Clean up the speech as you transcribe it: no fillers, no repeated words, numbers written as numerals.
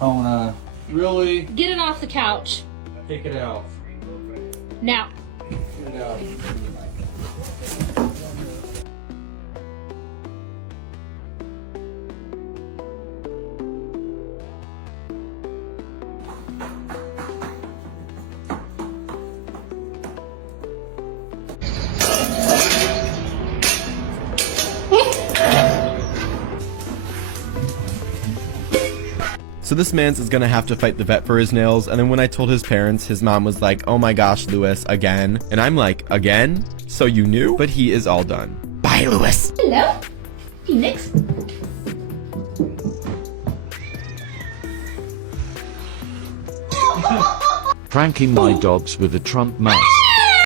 I wanna really Get it off the couch. take it out. Now. Get it out. So this man's is gonna have to fight the vet for his nails, and then when I told his parents, his mom was like, oh my gosh, Lewis, again? And I'm like, again? So you knew? But he is all done. Bye, Lewis! Hello. Phoenix. Pranking my dogs with a Trump mask.